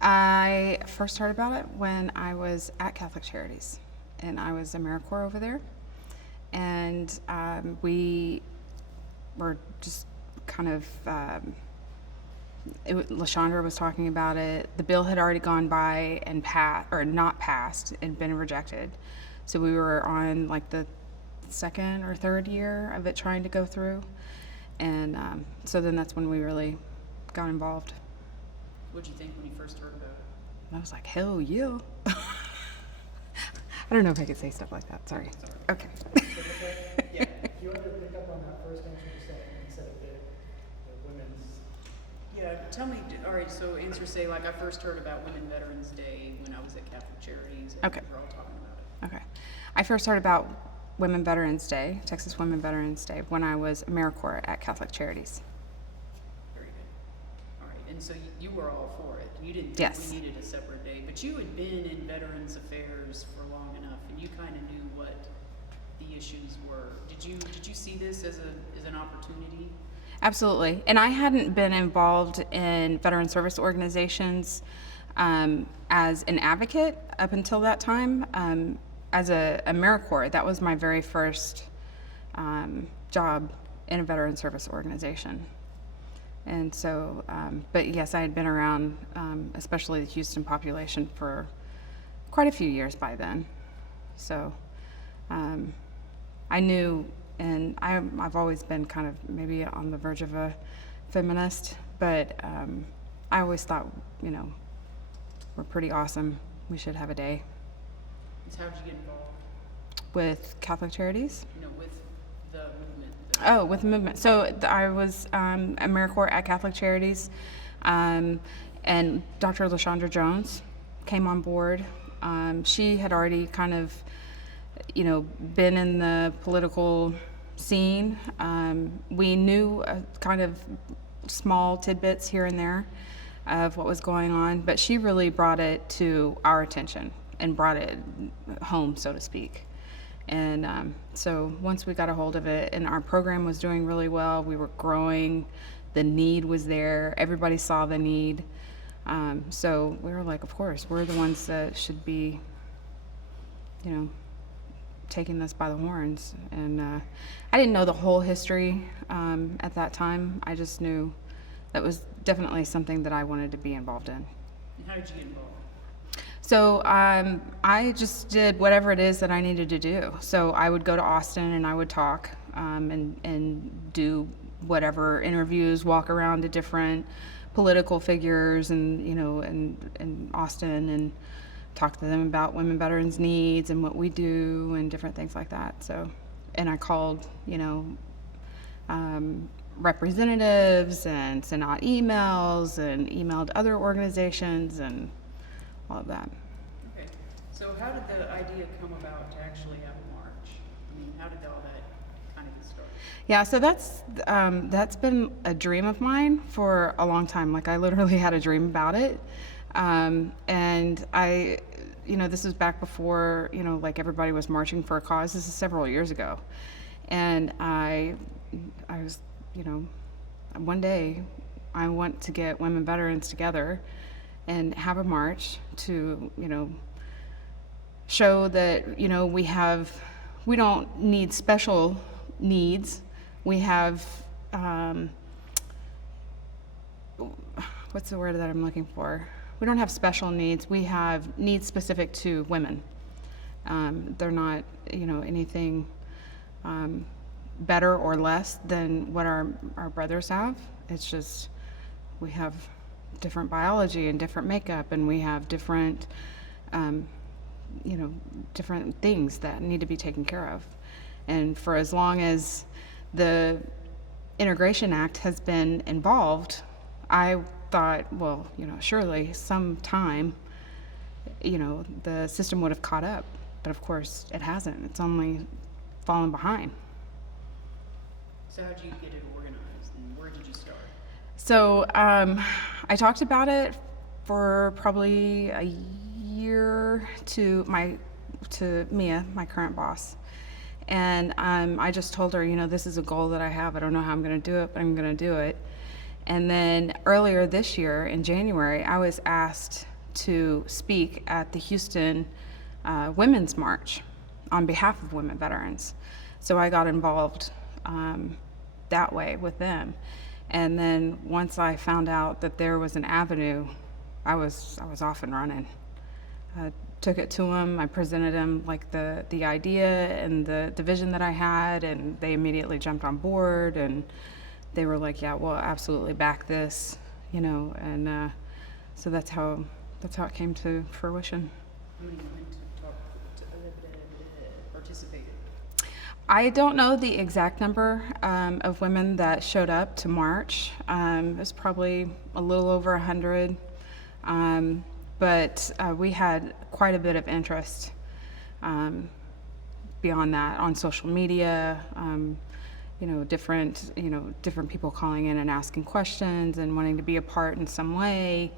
I first heard about it when I was at Catholic Charities, and I was AmeriCorps over there, and we were just kind of, LaShondra was talking about it. The bill had already gone by and not passed, and been rejected. So we were on like the second or third year of it trying to go through. And so then that's when we really got involved. What'd you think when you first heard about it? I was like, hell yeah. I don't know if I could say stuff like that. Sorry. Okay. Yeah. If you wanted to pick up on that first answer you said the women's. Yeah, tell me, all right, so answer say, like, I first heard about Women Veterans Day when I was at Catholic Charities, and Okay. we were all talking about it. Okay. I first heard about Women Veterans Day, Texas Women Veterans Day, when I was AmeriCorps at Catholic Charities. Very good. All right, and so you were all for it. You didn't think Yes. we needed a separate day, but you had been in Veterans Affairs for long enough, and you kind of knew what the issues were. Did you see this as an opportunity? Absolutely. And I hadn't been involved in veteran service organizations as an advocate up until that time. As a AmeriCorps, that was my very first job in a veteran service organization. And so, but yes, I had been around, especially the Houston population, for quite a few years by then. So I knew, and I've always been kind of maybe on the verge of a feminist, but I always thought, we're pretty awesome. We should have a day. So how'd you get involved? With Catholic Charities? With the movement? Oh, with the movement. So I was AmeriCorps at Catholic Charities, and Dr. LaShondra Jones came on board. She had already kind of, been in the political scene. We knew kind of small tidbits here and there of what was going on, but she really brought it to our attention and brought it home, so to speak. And so once we got a hold of it, and our program was doing really well, we were growing, the need was there, everybody saw the need. So we were like, of course, we're the ones that should be, taking this by the horns. And I didn't know the whole history at that time. I just knew that was definitely something that I wanted to be involved in. And how did you get involved? So I just did whatever it is that I needed to do. So I would go to Austin and I would talk and do whatever interviews, walk around to different political figures and in Austin and talk to them about women veterans needs and what we do and different things like that. So, and I called representatives and sent out emails and emailed other organizations and all of that. Okay, so how did the idea come about to actually have a march? I mean, how did all that kind of get started? Yeah, so that's been a dream of mine for a long time. Like I literally had a dream about it, and I, this was back before like everybody was marching for a cause. This is several years ago, and I was one day I want to get women veterans together and have a march to show that we don't need special needs. We have what's the word that I'm looking for? We don't have special needs. We have needs specific to women. They're not anything better or less than what our brothers have. It's just we have different biology and different makeup, and we have different different things that need to be taken care of. And for as long as the Integration Act has been involved, I thought, well, surely sometime the system would have caught up, but of course it hasn't. It's only fallen behind. So how did you get it organized, and where did you start? So I talked about it for probably a year to Mia, my current boss. And I just told her, this is a goal that I have. I don't know how I'm going to do it, but I'm going to do it. And then earlier this year in January, I was asked to speak at the Houston Women's March on behalf of women veterans. So I got involved that way with them. And then once I found out that there was an avenue, I was off and running. I took it to them. I presented them like the idea and the vision that I had, and they immediately jumped on board, and they were like, "Yeah, we'll absolutely back this," you know. And so that's how it came to fruition. How many women participated? I don't know the exact number of women that showed up to march. It was probably a little over 100. But we had quite a bit of interest beyond that on social media. Different people calling in and asking questions and wanting to be a part in some way.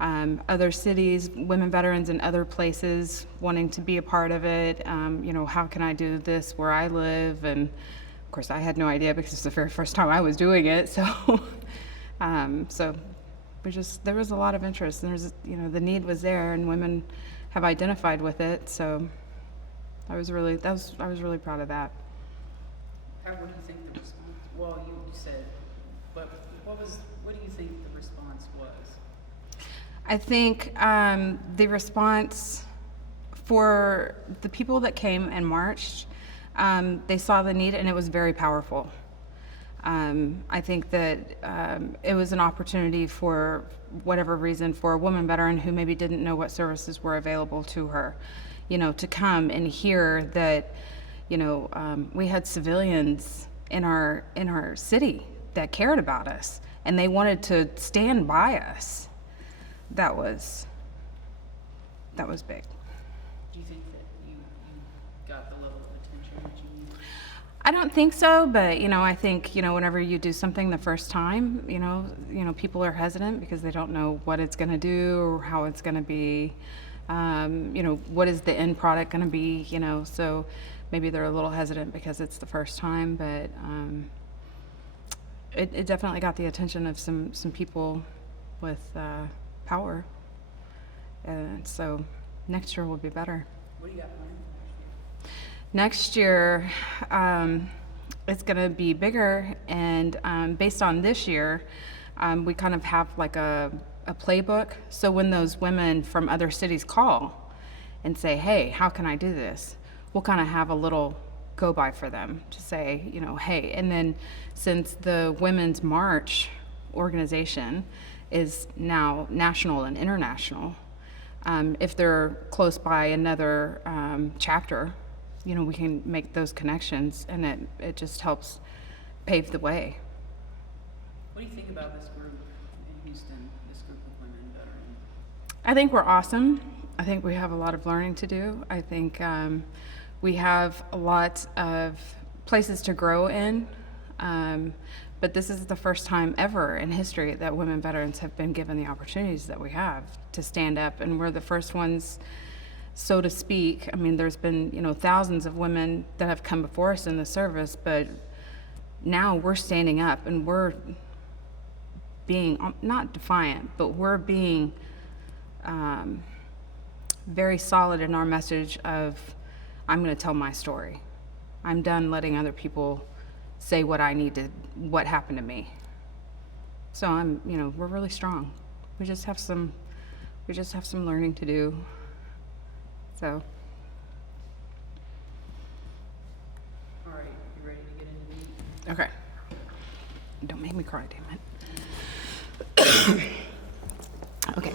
Other cities, women veterans in other places wanting to be a part of it. How can I do this where I live? And of course, I had no idea because it's the very first time I was doing it. So, there was a lot of interest, and the need was there, and women have identified with it. So I was really proud of that. What do you think the response? Well, you said, but what do you think the response was? I think the response for the people that came and marched, they saw the need, and it was very powerful. I think that it was an opportunity for whatever reason for a woman veteran who maybe didn't know what services were available to her, to come and hear that, we had civilians in our city that cared about us and they wanted to stand by us. That was big. Do you think that you got the level of attention that you needed? I don't think so, but I think whenever you do something the first time, people are hesitant because they don't know what it's going to do or how it's going to be. What is the end product going to be? So maybe they're a little hesitant because it's the first time, but it definitely got the attention of some people with power, and so next year will be better. What do you got planned for Next year, it's going to be bigger, and based on this year, we kind of have like a playbook. So when those women from other cities call and say, "Hey, how can I do this?" we'll kind of have a little go-by for them to say, "Hey." And then since the Women's March organization is now national and international, if they're close by another chapter, we can make those connections, and it just helps pave the way. What do you think about this group in Houston, this group of women veterans? I think we're awesome. I think we have a lot of learning to do. I think we have a lot of places to grow in, but this is the first time ever in history that women veterans have been given the opportunities that we have to stand up, and we're the first ones, so to speak. I mean, there's been, thousands of women that have come before us in the service, but now we're standing up and we're being, not defiant, but we're being very solid in our message of, I'm going to tell my story. I'm done letting other people say what happened to me. So we're really strong. We just have some learning to do. So. All right, you ready to get into the meat? Okay. Don't make me cry, damn it. Okay.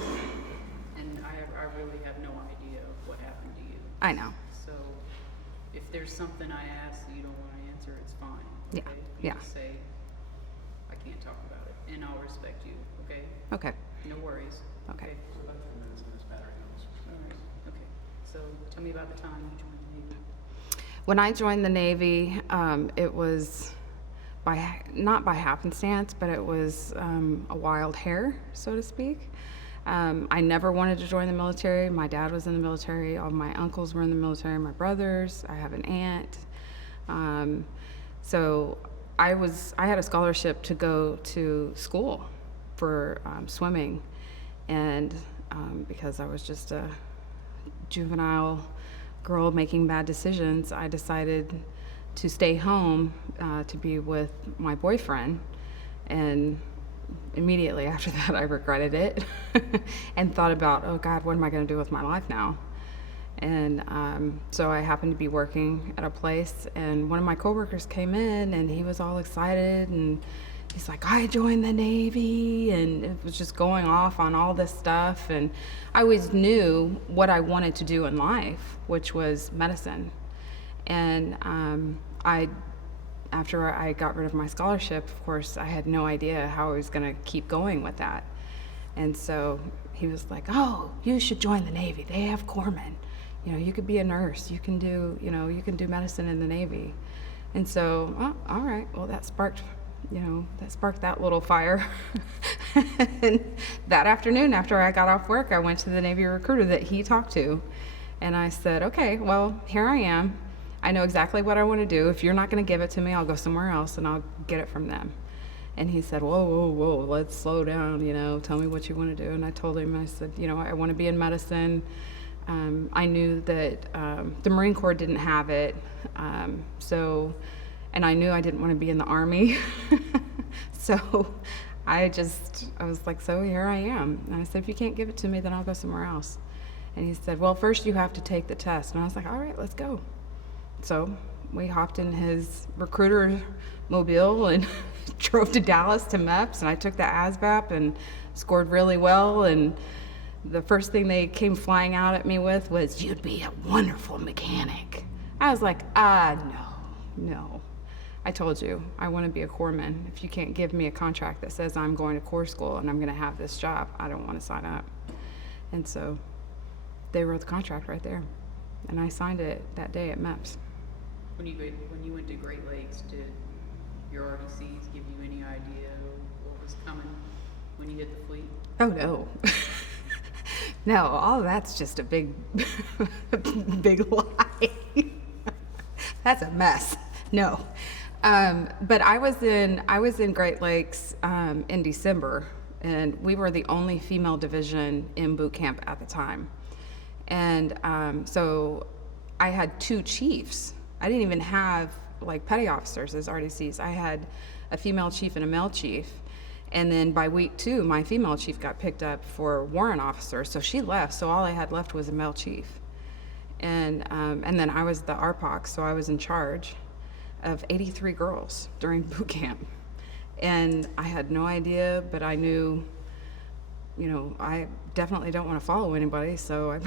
And I really have no idea of what happened to you. I know. So if there's something I ask that you don't want to answer, it's fine. Yeah, Okay? yeah. Just say, I can't talk about it, and I'll respect you, okay? Okay. No worries. Okay. All right, okay. So tell me about the time you joined the Navy. When I joined the Navy, it was not by happenstance, but it was a wild hair, so to speak. I never wanted to join the military. My dad was in the military. All my uncles were in the military. My brothers. I have an aunt. So I had a scholarship to go to school for swimming, and because I was just a juvenile girl making bad decisions. I decided to stay home to be with my boyfriend, and immediately after that I regretted it and thought about, oh God, what am I going to do with my life now? And so I happened to be working at a place, and one of my coworkers came in, and he was all excited, and he's like, I joined the Navy, and it was just going off on all this stuff. And I always knew what I wanted to do in life, which was medicine. And after I got rid of my scholarship, of course, I had no idea how I was going to keep going with that. And so he was like, oh, you should join the Navy. They have corpsmen. You know, you could be a nurse. You can do medicine in the Navy. And so, oh, all right. Well, that sparked that little fire. And that afternoon, after I got off work, I went to the Navy recruiter that he talked to. And I said, okay, well, here I am. I know exactly what I want to do. If you're not going to give it to me, I'll go somewhere else and I'll get it from them. And he said, whoa, let's slow down, tell me what you want to do. And I told him, I said, I want to be in medicine. I knew that the Marine Corps didn't have it. And I knew I didn't want to be in the Army. So I was like, so here I am. And I said, if you can't give it to me, then I'll go somewhere else. And he said, well, first you have to take the test. And I was like, all right, let's go. So we hopped in his recruiter mobile and drove to Dallas to MEPS, and I took the ASVAB and scored really well. And the first thing they came flying out at me with was, you'd be a wonderful mechanic. I was like, no. I told you, I want to be a corpsman. If you can't give me a contract that says I'm going to Corps school and I'm going to have this job, I don't want to sign up. And so they wrote the contract right there, and I signed it that day at MEPS. When you went to Great Lakes, did your RDCs give you any idea what was coming when you hit the fleet? Oh, no. No, all of that's just a big lie. That's a mess. No. But I was in Great Lakes in December, and we were the only female division in boot camp at the time. And so I had 2 chiefs. I didn't even have like petty officers as RDCs. I had a female chief and a male chief. And then by week 2, my female chief got picked up for warrant officer, so she left. So all I had left was a male chief. And then I was the RPOC, so I was in charge of 83 girls during boot camp. And I had no idea, but I knew, I definitely don't want to follow anybody, so I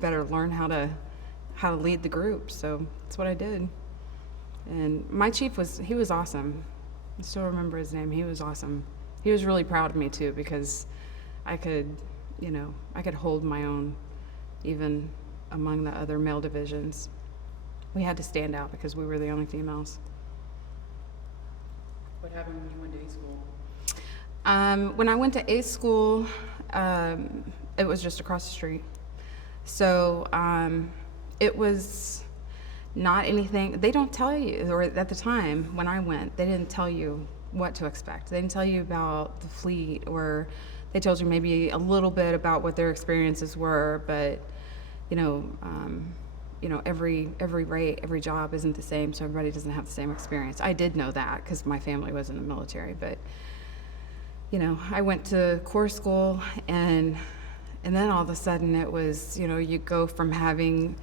better learn how to lead the group. So that's what I did. And my chief he was awesome. I still remember his name. He was awesome. He was really proud of me too, because I could hold my own even among the other male divisions. We had to stand out because we were the only females. What happened when you went to A school? When I went to A school, it was just across the street. So it was not anything, they don't tell you, or at the time when I went, they didn't tell you what to expect. They didn't tell you about the fleet, or they told you maybe a little bit about what their experiences were, but every job isn't the same, so everybody doesn't have the same experience. I did know that because my family was in the military, but I went to Corps school, and then all of a sudden it was, you go from having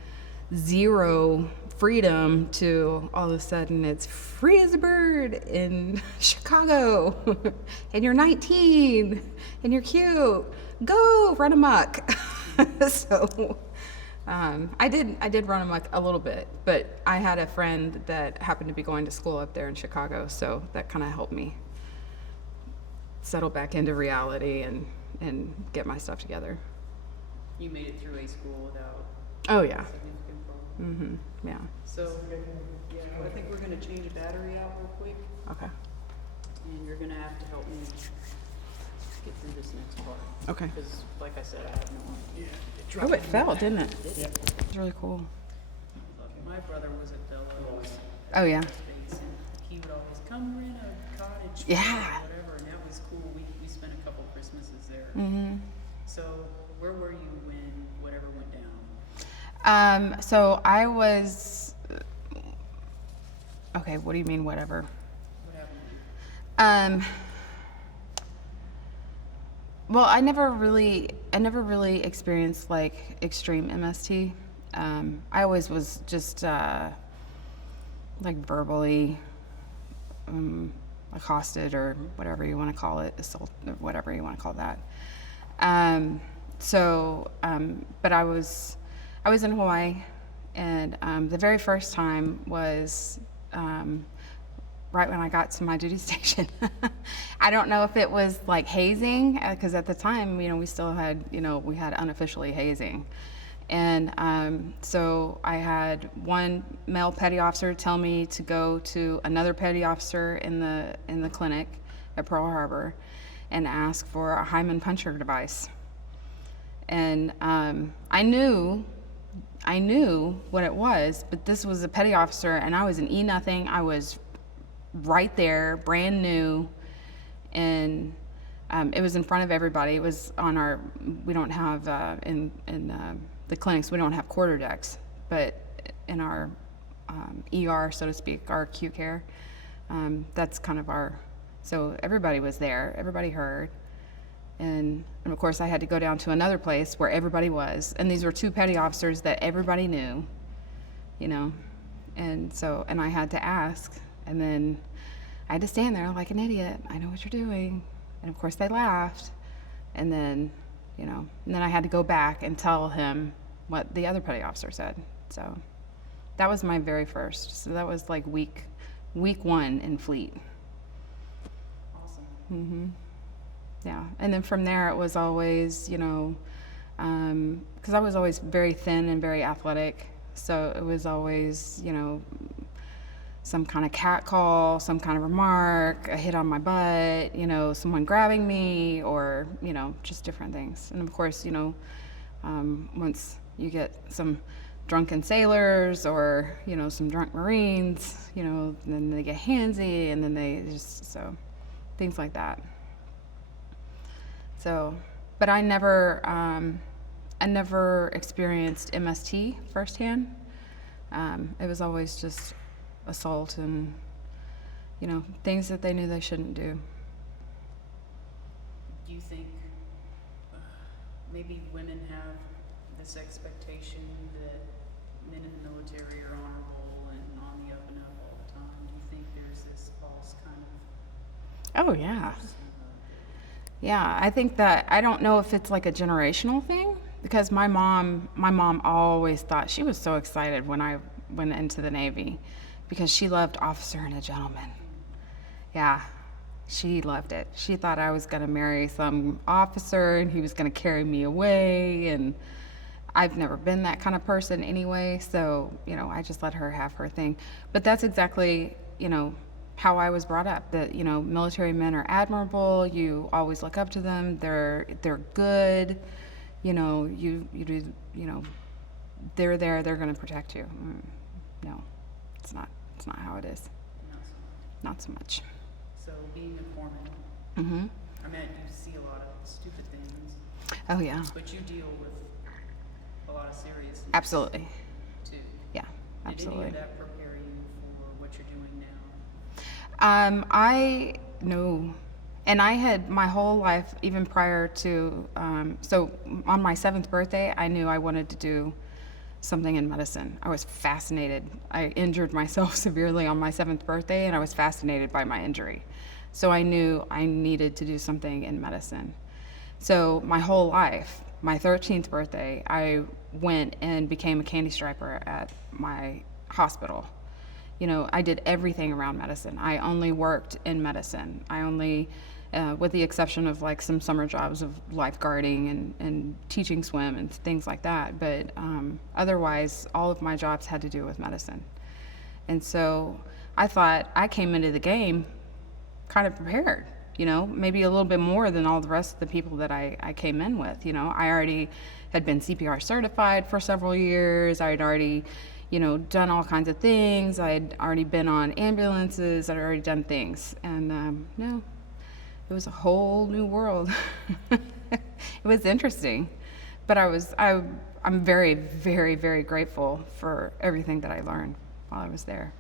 zero freedom to all of a sudden it's free as a bird in Chicago, and you're 19 and you're cute, go run amok. So I did run amok a little bit, but I had a friend that happened to be going to school up there in Chicago, so that kind of helped me settle back into reality and get my stuff together. You made it through A school without Oh yeah. significant problem. Yeah. So, yeah, I think we're gonna change a battery out real quick, Okay. and you're gonna have to help me get through this next part. Okay. Because, like I said, I have no idea. Oh, it fell, didn't it? Yep. It's really cool. My brother was at Delos Oh yeah. Space, and he would always come rent a cottage. Yeah. Or whatever, and that was cool. We spent a couple Christmases there. Mm-hmm. So where were you when whatever went down? So I was, okay, what do you mean, whatever? What happened? Well, I never really experienced like extreme MST. I always was just like verbally accosted or whatever you want to call it, assault or whatever you want to call that. But I was in Hawaii, and the very first time was right when I got to my duty station. I don't know if it was like hazing, because at the time, we still had, we had unofficially hazing. And so I had one male petty officer tell me to go to another petty officer in the clinic at Pearl Harbor and ask for a Hyman puncher device. And I knew what it was, but this was a petty officer, and I was an E-nothing. I was right there, brand new, and it was in front of everybody. It was on our, we don't have, in the clinics, we don't have quarter decks, but in our ER, so to speak, our acute care, that's kind of our, so everybody was there, everybody heard. And of course I had to go down to another place where everybody was, and these were two petty officers that everybody knew, and so, and I had to ask, and then I had to stand there like an idiot. I know what you're doing. And of course they laughed, and then, and then I had to go back and tell him what the other petty officer said. So that was my very first. So that was like week 1 in Fleet. Awesome. Yeah, and then from there it was always, because I was always very thin and very athletic, so it was always, some kind of cat call, some kind of remark, a hit on my butt, someone grabbing me, or, just different things. And of course, once you get some drunken sailors or, some drunk Marines, then they get handsy, and then they just, so things like that. So, but I never experienced MST firsthand. It was always just assault and, things that they knew they shouldn't do. Do you think maybe women have this expectation that men in the military are honorable and on the up and up all the time? Do you think there's this false kind of... Oh, yeah. Yeah, I think that, I don't know if it's like a generational thing, because my mom always thought, she was so excited when I went into the Navy, because she loved Officer and a Gentleman. Yeah, she loved it. She thought I was gonna marry some officer and he was gonna carry me away, and I've never been that kind of person anyway, so, I just let her have her thing. But that's exactly, how I was brought up, that, military men are admirable, you always look up to them, they're good, you do, they're there, they're gonna protect you. No, it's not how it is. Not so much. So being a corpsman, I mean, you see a lot of stupid things. Oh yeah. But you deal with a lot of seriousness. Absolutely. Too. Yeah, absolutely. Did any of that prepare you for what you're doing now? No. And I had my whole life, even prior to, so on my 7th birthday, I knew I wanted to do something in medicine. I was fascinated. I injured myself severely on my 7th birthday, and I was fascinated by my injury. So I knew I needed to do something in medicine. So my whole life, my 13th birthday, I went and became a candy striper at my hospital. I did everything around medicine. I only worked in medicine. I only, with the exception of like some summer jobs of lifeguarding and teaching swim and things like that. But otherwise, all of my jobs had to do with medicine. And so I thought I came into the game kind of prepared, maybe a little bit more than all the rest of the people that I came in with. I already had been CPR certified for several years. I had already, done all kinds of things. I'd already been on ambulances. I'd already done things. And no, it was a whole new world. It was interesting, but I'm very, very, very grateful for everything that I learned while I was there.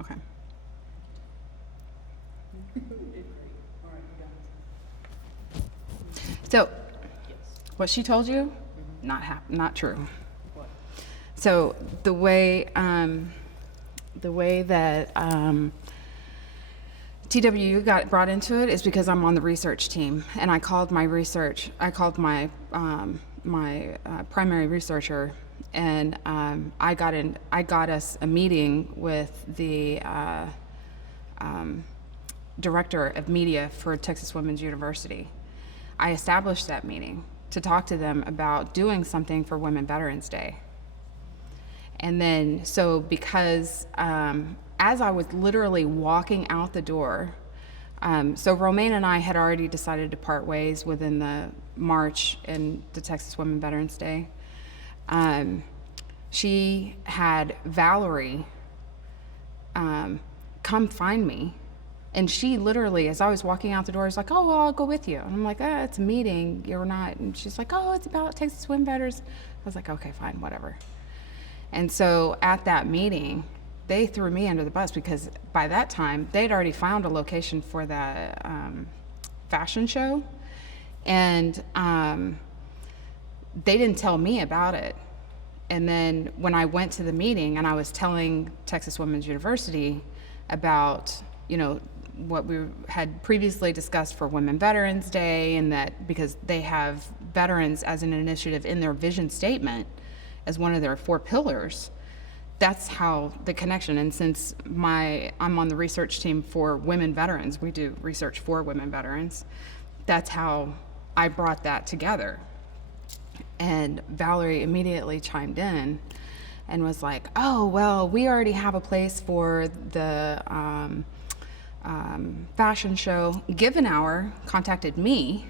Okay. You did great. All right, you got it. So, Yes. what she told you, not true. What? So the way that TWU got brought into it is because I'm on the research team, and I called my primary researcher, and I got us a meeting with the director of media for Texas Women's University. I established that meeting to talk to them about doing something for Women Veterans Day. And then, so because as I was literally walking out the door, so Romaine and I had already decided to part ways within the March and the Texas Women Veterans Day. She had Valerie come find me. And she literally, as I was walking out the door, was like, "Oh, well, I'll go with you." And I'm like, "It's a meeting, you're not." And she's like, "Oh, it's about Texas Women Veterans." I was like, "Okay, fine, whatever." And so at that meeting, they threw me under the bus because by that time, they'd already found a location for the fashion show. And they didn't tell me about it. And then when I went to the meeting and I was telling Texas Women's University about, what we had previously discussed for Women Veterans Day, and that because they have veterans as an initiative in their vision statement as one of their 4 pillars, that's how the connection. And since I'm on the research team for women veterans, we do research for women veterans, that's how I brought that together. And Valerie immediately chimed in and was like, "Oh, well, we already have a place for the fashion show." Given Hour contacted me.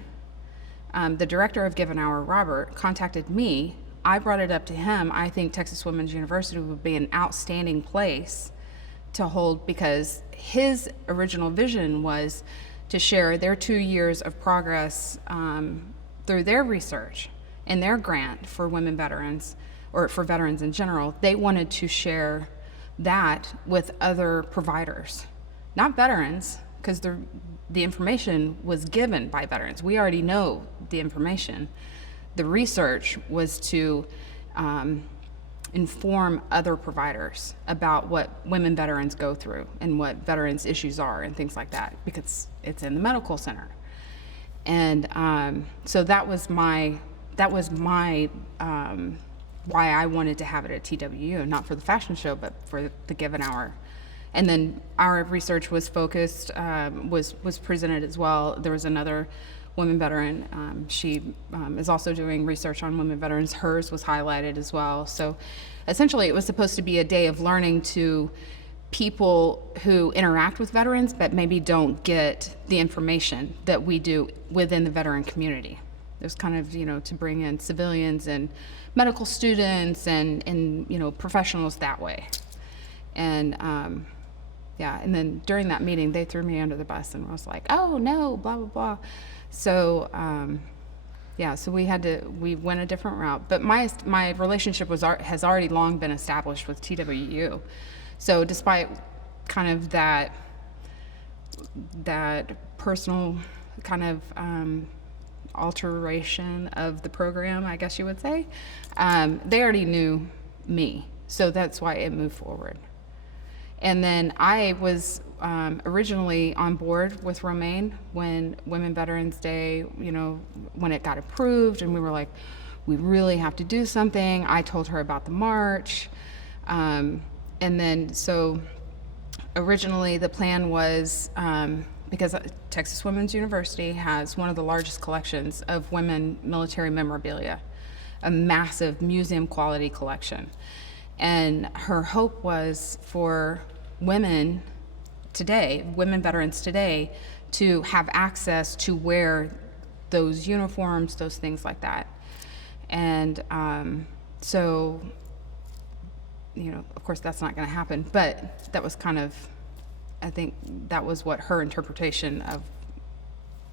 The director of Given Hour, Robert, contacted me. I brought it up to him. I think Texas Women's University would be an outstanding place to hold, because his original vision was to share their 2 years of progress through their research and their grant for women veterans, or for veterans in general. They wanted to share that with other providers, not veterans, because the information was given by veterans. We already know the information. The research was to inform other providers about what women veterans go through and what veterans' issues are and things like that, because it's in the medical center. And so that was my why I wanted to have it at TWU, not for the fashion show, but for the Given Hour. And then our research was focused, was presented as well. There was another women veteran. She is also doing research on women veterans. Hers was highlighted as well. So essentially it was supposed to be a day of learning to people who interact with veterans but maybe don't get the information that we do within the veteran community. It was kind of, to bring in civilians and medical students and professionals that way. And and then during that meeting, they threw me under the bus and was like, "Oh no, blah, blah, blah." So, so we went a different route. But my relationship has already long been established with TWU. So despite kind of that personal kind of alteration of the program, I guess you would say, they already knew me. So that's why it moved forward. And then I was originally on board with Romaine when Women Veterans Day, when it got approved, and we were like, we really have to do something. I told her about the march. And then, so originally the plan was, because Texas Women's University has one of the largest collections of women military memorabilia, a massive museum quality collection. And her hope was for women veterans today, to have access to wear those uniforms, those things like that. And so, of course that's not going to happen, but that was kind of I think that was what her interpretation of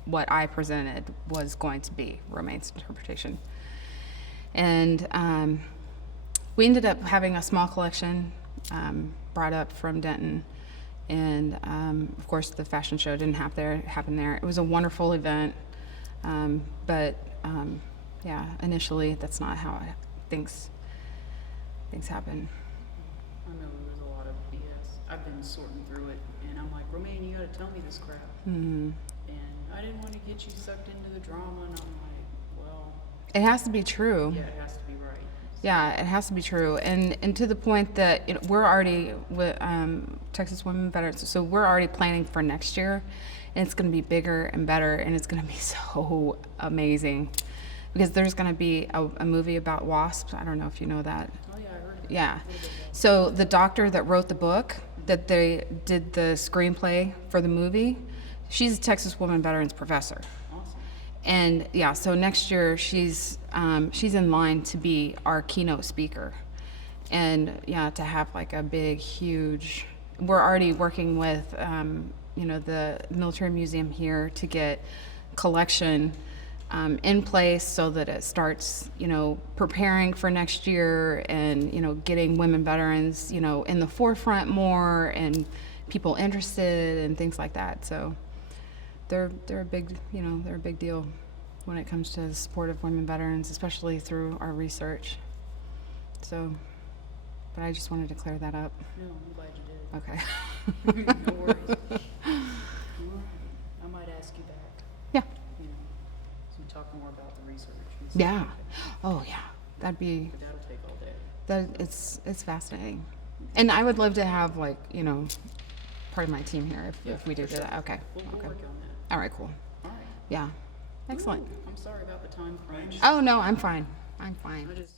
what I presented was going to be, Romaine's interpretation. And we ended up having a small collection brought up from Denton. And of course, the fashion show didn't happen there. It was a wonderful event, but yeah, initially that's not how things happen. I know there was a lot of BS. I've been sorting through it, and I'm like, Romaine, you gotta tell me this crap. Mm-hmm. And I didn't want to get you sucked into the drama, and I'm like, well, It has to be true. yeah, it has to be right. Yeah, it has to be true, and to the point that we're already with Texas Women Veterans, so we're already planning for next year, and it's going to be bigger and better, and it's going to be so amazing, because there's going to be a movie about wasps. I don't know if you know that. Oh yeah, I heard that. Yeah. So the doctor that wrote the book, that they did the screenplay for the movie, she's a Texas Women Veterans professor. Awesome. And yeah, so next year she's in line to be our keynote speaker, and yeah, to have like a big, huge. We're already working with the military museum here to get collection in place so that it starts preparing for next year, and getting women veterans in the forefront more, and people interested and things like that. So they're a big deal when it comes to the support of women veterans, especially through our research. So, but I just wanted to clear that up. No, I'm glad you Okay. did. No worries. Well, I might ask you back. Yeah. So we talk more about the research. And stuff Yeah. like that. Oh yeah. That'll Take all day. it's fascinating. And I would love to have part of my team here if we do for that. Okay. We'll Okay. work on that. All right, cool. All right. Yeah. Excellent. I'm sorry about the time crunch. Oh no, I'm fine. I'm fine. I just